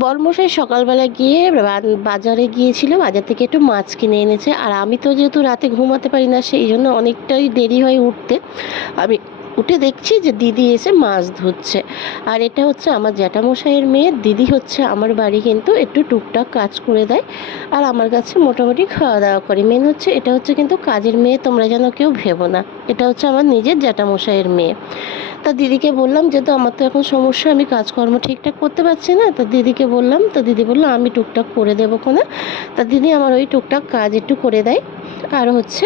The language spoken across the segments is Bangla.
বরমশাই সকালবেলা গিয়ে বাজারে গিয়েছিল, বাজার থেকে একটু মাছ কিনে এনেছে। আর আমি তো যেহেতু রাতে ঘুমাতে পারি না, সেই জন্য অনেকটাই দেরি হয় উঠতে। আমি উঠে দেখছি যে দিদি এসে মাছ ধুচ্ছে। আর এটা হচ্ছে আমার জ্যাঠামশাইয়ের মেয়ে। দিদি হচ্ছে আমার বাড়ি কিন্তু একটু টুকটাক কাজ করে দেয়, আর আমার কাছে মোটামুটি খাওয়া দাওয়া করে। মেন হচ্ছে এটা হচ্ছে কিন্তু কাজের মেয়ে, তোমরা যেন কেউ ভেবো না। এটা হচ্ছে আমার নিজের জ্যাঠামশাইয়ের মেয়ে। তা দিদিকে বললাম, যেহেতু আমার তো এখন সমস্যা, আমি কাজকর্ম ঠিকঠাক করতে পারছি না, তা দিদিকে বললাম, তা দিদি বললো আমি টুকটাক করে দেবো কোনা। তা দিদি আমার ওই টুকটাক কাজ একটু করে দেয়। আর হচ্ছে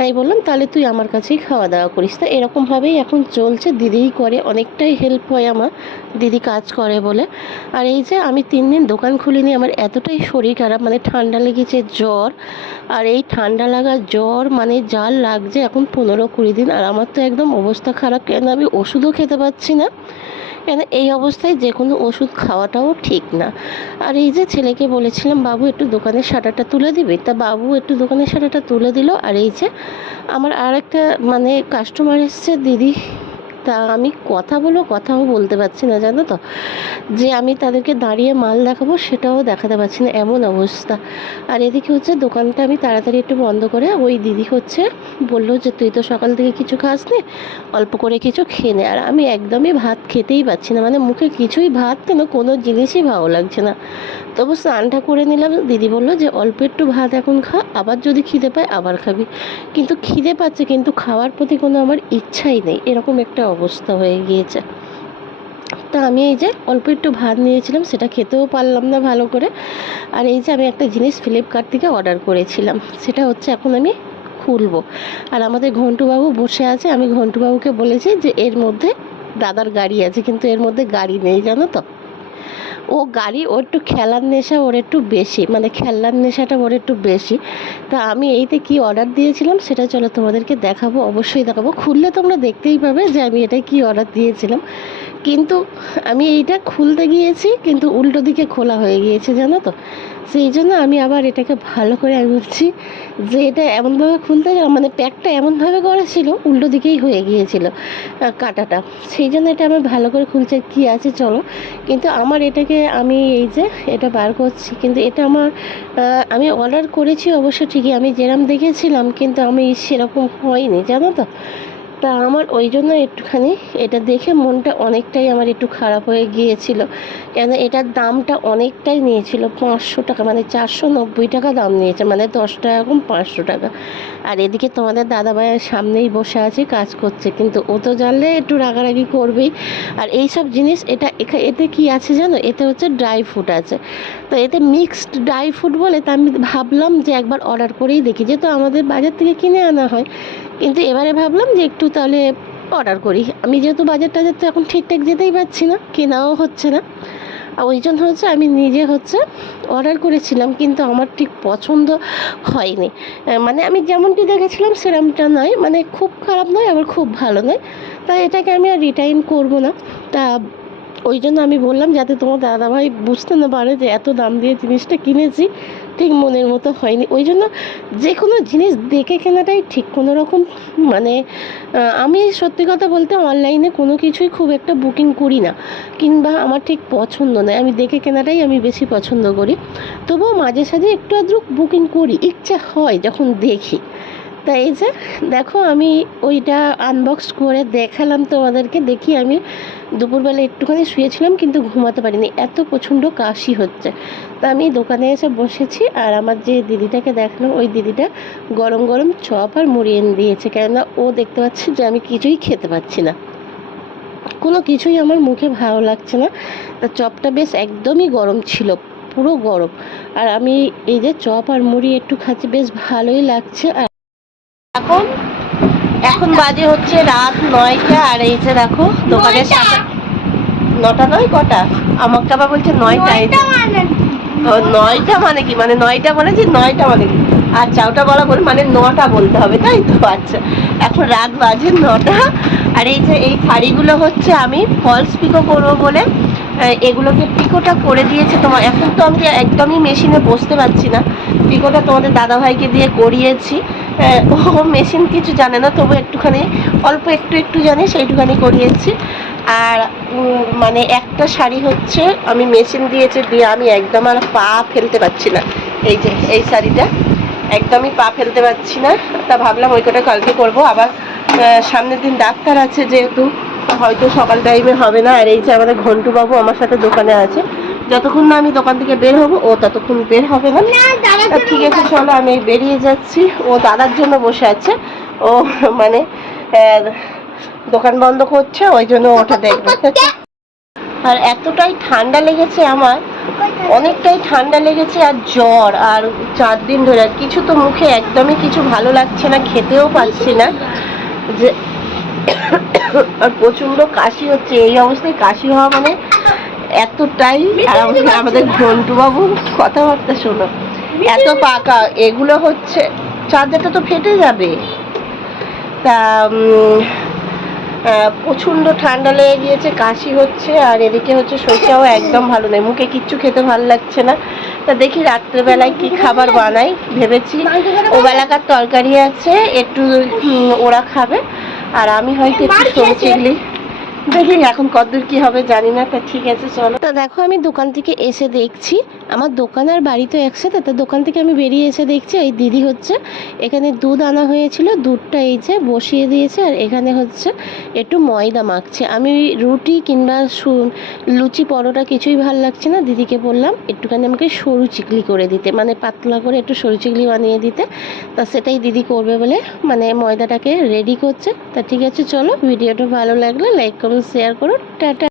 আমি বললাম তাহলে তুই আমার কাছেই খাওয়া দাওয়া করিস। তা এরকমভাবেই এখন চলছে, দিদিই করে, অনেকটাই হেল্প হয় আমার, দিদি কাজ করে বলে। আর এই যে আমি 3 দিন দোকান খুলিনি, আমার এতটাই শরীর খারাপ, মানে ঠান্ডা লেগেছে, জ্বর। আর এই ঠান্ডা লাগা জ্বর মানে যার লাগছে এখন 15-20 দিন। আর আমার তো একদম অবস্থা খারাপ, কেন আমি ওষুধও খেতে পারছি না। কেন এই অবস্থায় যে কোনো ওষুধ খাওয়াটাও ঠিক না। আর এই যে ছেলেকে বলেছিলাম বাবু একটু দোকানের শাটারটা তুলে দিবি, তা বাবু একটু দোকানের শাটারটা তুলে দিল। আর এই যে আমার আর একটা মানে কাস্টমার এসছে দিদি, তা আমি কথাও বলতে পারছি না, জানো তো, যে আমি তাদেরকে দাঁড়িয়ে মাল দেখাবো সেটাও দেখাতে পারছি না, এমন অবস্থা। আর এদিকে হচ্ছে দোকানটা আমি তাড়াতাড়ি একটু বন্ধ করে, ওই দিদি হচ্ছে বললো যে তুই তো সকাল থেকে কিছু খাস নি, অল্প করে কিছু খেয়ে নে। আর আমি একদমই ভাত খেতেই পাচ্ছি না, মানে মুখে কিছুই, ভাত কেন কোনো জিনিসই ভালো লাগছে না। তবু স্নানটা করে নিলাম। দিদি বললো যে অল্প একটু ভাত এখন খা, আবার যদি খিদে পায় আবার খাবি। কিন্তু খিদে পাচ্ছে, কিন্তু খাওয়ার প্রতি কোনো আমার ইচ্ছাই নেই, এরকম একটা অবস্থা হয়ে গিয়েছে। তা আমি এই যে অল্প একটু ভাত নিয়েছিলাম, সেটা খেতেও পারলাম না ভালো করে। আর এই যে আমি একটা জিনিস ফ্লিপকার্ট থেকে অর্ডার করেছিলাম, সেটা হচ্ছে এখন আমি খুলবো। আর আমাদের ঘন্টুবাবু বসে আছে, আমি ঘন্টুবাবুকে বলেছি যে এর মধ্যে দাদার গাড়ি আছে, কিন্তু এর মধ্যে গাড়ি নেই, জানো তো। ও গাড়ি, ওর একটু খেলার নেশা ওর একটু বেশি, মানে খেলনার নেশাটা ওর একটু বেশি। তা আমি এইতে কি অর্ডার দিয়েছিলাম সেটা চলো তোমাদেরকে দেখাবো, অবশ্যই দেখাবো, খুললে তোমরা দেখতেই পাবে যে আমি এটা কি অর্ডার দিয়েছিলাম। কিন্তু আমি এইটা খুলতে গিয়েছি, কিন্তু উল্টো দিকে খোলা হয়ে গিয়েছে, জানো তো। সেই জন্য আমি আবার এটাকে ভালো করে আমি বলছি যে এটা এমনভাবে খুলতে গেলাম, মানে প্যাকটা এমনভাবে করা ছিল উল্টো দিকেই হয়ে গিয়েছিল কাটাটা। সেই জন্য এটা আমি ভালো করে খুলছি কি আছে চলো। কিন্তু আমার এটাকে আমি এই যে এটা বার করছি, কিন্তু এটা আমার আমি অর্ডার করেছি অবশ্য ঠিকই, আমি যেরকম দেখেছিলাম, কিন্তু আমি সেরকম হয়নি, জানো তো। তা আমার ওই জন্য একটুখানি এটা দেখে মনটা অনেকটাই আমার একটু খারাপ হয়ে গিয়েছিল। কেন এটার দামটা অনেকটাই নিয়েছিল, 500 টাকা, মানে 490 টাকা দাম নিয়েছে, মানে 10 টাকা কম 500 টাকা। আর এদিকে তোমাদের দাদাভাইয়ের সামনেই বসে আছে কাজ করছে, কিন্তু ও তো জানলে একটু রাগারাগি করবেই। আর এই সব জিনিস এতে কি আছে জানো, এতে হচ্ছে ড্রাই ফ্রুট আছে। তো এতে মিক্সড ড্রাই ফ্রুট বলে, তা আমি ভাবলাম যে একবার অর্ডার করেই দেখি, যেহেতু আমাদের বাজার থেকে কিনে আনা হয়। কিন্তু এবারে ভাবলাম যে একটু তাহলে অর্ডার করি, আমি যেহেতু বাজার টাজার তো এখন ঠিকঠাক যেতেই পারছি না, কেনাও হচ্ছে না। আর ওই জন্য হচ্ছে আমি নিজে হচ্ছে অর্ডার করেছিলাম, কিন্তু আমার ঠিক পছন্দ হয়নি। মানে আমি যেমনটি দেখেছিলাম সেরকমটা নয়, মানে খুব খারাপ নয় আবার খুব ভালো নয়। তাই এটাকে আমি আর রিটার্ন করব না। তা ওই জন্য আমি বললাম যাতে তোমার দাদাভাই বুঝতে না পারে যে এত দাম দিয়ে জিনিসটা কিনেছি, ঠিক মনের মতো হয়নি। ওই জন্য যে কোনো জিনিস দেখে কেনাটাই ঠিক, কোনো রকম মানে আমি সত্যি কথা বলতে অনলাইনে কোনো কিছুই খুব একটা বুকিং করি না, কিংবা আমার ঠিক পছন্দ নয়, আমি দেখে কেনাটাই আমি বেশি পছন্দ করি। তবুও মাঝে সাঝে একটু আধটু বুকিং করি, ইচ্ছা হয় যখন দেখি। তাই এই যে দেখো আমি ওইটা আনবক্স করে দেখালাম তোমাদেরকে। দেখি আমি দুপুরবেলা একটুখানি শুয়েছিলাম, কিন্তু ঘুমাতে পারিনি, এত প্রচণ্ড কাশি হচ্ছে। তা আমি দোকানে এসে বসেছি, আর আমার যে দিদিটাকে দেখলাম, ওই দিদিটা গরম গরম চপ আর মুড়ি এনে দিয়েছে, কেননা ও দেখতে পাচ্ছে যে আমি কিছুই খেতে পাচ্ছি না, কোনো কিছুই আমার মুখে ভালো লাগছে না। তা চপটা বেশ একদমই গরম ছিল, পুরো গরম। আর আমি এই যে চপ আর মুড়ি একটু খাচ্ছি, বেশ ভালোই লাগছে। আর এখন এখন বাজে হচ্ছে রাত 9টা। আর এই যে দেখো দোকানের সাথে 9টা নয়, কটা আমাকে আবার বলছে 9টা। 9টা মানে কি, মানে 9টা মানে যে 9টা মানে কি, আচ্ছা ওটা বলা বল, মানে 9টা বলতে হবে তাই তো। আচ্ছা এখন রাত বাজে 9টা। আর এই যে এই শাড়িগুলো হচ্ছে আমি ফলস পিকো করবো বলে এগুলোকে পিকোটা করে দিয়েছে তোমার। এখন তো আমি একদমই মেশিনে বসতে পারছি না, পিকোটা তোমাদের দাদাভাইকে দিয়ে করিয়েছি। ও মেশিন কিছু জানে না, তবু একটুখানি অল্প একটু একটু জানি, সেইটুখানি করিয়েছি। আর মানে একটা শাড়ি হচ্ছে আমি মেশিন দিয়েছে দিয়ে আমি একদম আর পা ফেলতে পারছি না, এই যে এই শাড়িটা একদমই পা ফেলতে পারছি না। তা ভাবলাম ওই কটা কালকে করবো, আবার সামনের দিন ডাক্তার আছে যেহেতু হয়তো সকাল টাইমে হবে না। আর এই যে আমাদের ঘন্টু বাবু আমার সাথে দোকানে আছে, যতক্ষণ না আমি দোকান থেকে বের হবো ও ততক্ষণ বের হবে না। ঠিক আছে চলো আমি বেরিয়ে যাচ্ছি, ও দাদার জন্য বসে আছে, ও মানে দোকান বন্ধ করছে ওই জন্য ওটা দেখবে। আর এতটাই ঠান্ডা লেগেছে আমার, অনেকটাই ঠান্ডা লেগেছে আর জ্বর, আর 4 দিন ধরে আর কিছু তো মুখে একদমই কিছু ভালো লাগছে না, খেতেও পাচ্ছি না যে, আর প্রচন্ড কাশি হচ্ছে। এই অবস্থায় কাশি হওয়া মানে এতটাই। আর আমাদের ঘন্টু বাবু কথাবার্তা শোনো, এত পাকা এগুলো হচ্ছে, চার্জারটা তো ফেটে যাবে। তা প্রচণ্ড ঠান্ডা লেগে গিয়েছে, কাশি হচ্ছে, আর এদিকে হচ্ছে শরীরটাও একদম ভালো নেই, মুখে কিচ্ছু খেতে ভালো লাগছে না। তা দেখি রাত্রেবেলায় কি খাবার বানাই ভেবেছি, ওবেলাকার তরকারি আছে একটু, ওরা খাবে, আর আমি হয়তো একটু সরু চিংড়ি দেখি এখন কতদূর কি হবে জানি না। তা ঠিক আছে চলো। তা দেখো আমি দোকান থেকে এসে দেখছি, আমার দোকান আর বাড়ি তো একসাথে, তা দোকান থেকে আমি বেরিয়ে এসে দেখছি এই দিদি হচ্ছে এখানে দুধ আনা হয়েছিল, দুধটা এই যে বসিয়ে দিয়েছে, আর এখানে হচ্ছে একটু ময়দা মাখছে। আমি রুটি কিংবা লুচি পরোটা কিছুই ভালো লাগছে না, দিদিকে বললাম একটুখানি আমাকে সরু চিকলি করে দিতে, মানে পাতলা করে একটু সরু চিকলি বানিয়ে দিতে। তা সেটাই দিদি করবে বলে মানে ময়দাটাকে রেডি করছে। তা ঠিক আছে চলো, ভিডিওটা ভালো লাগলে লাইক কমেন্ট শেয়ার করো, টাটা।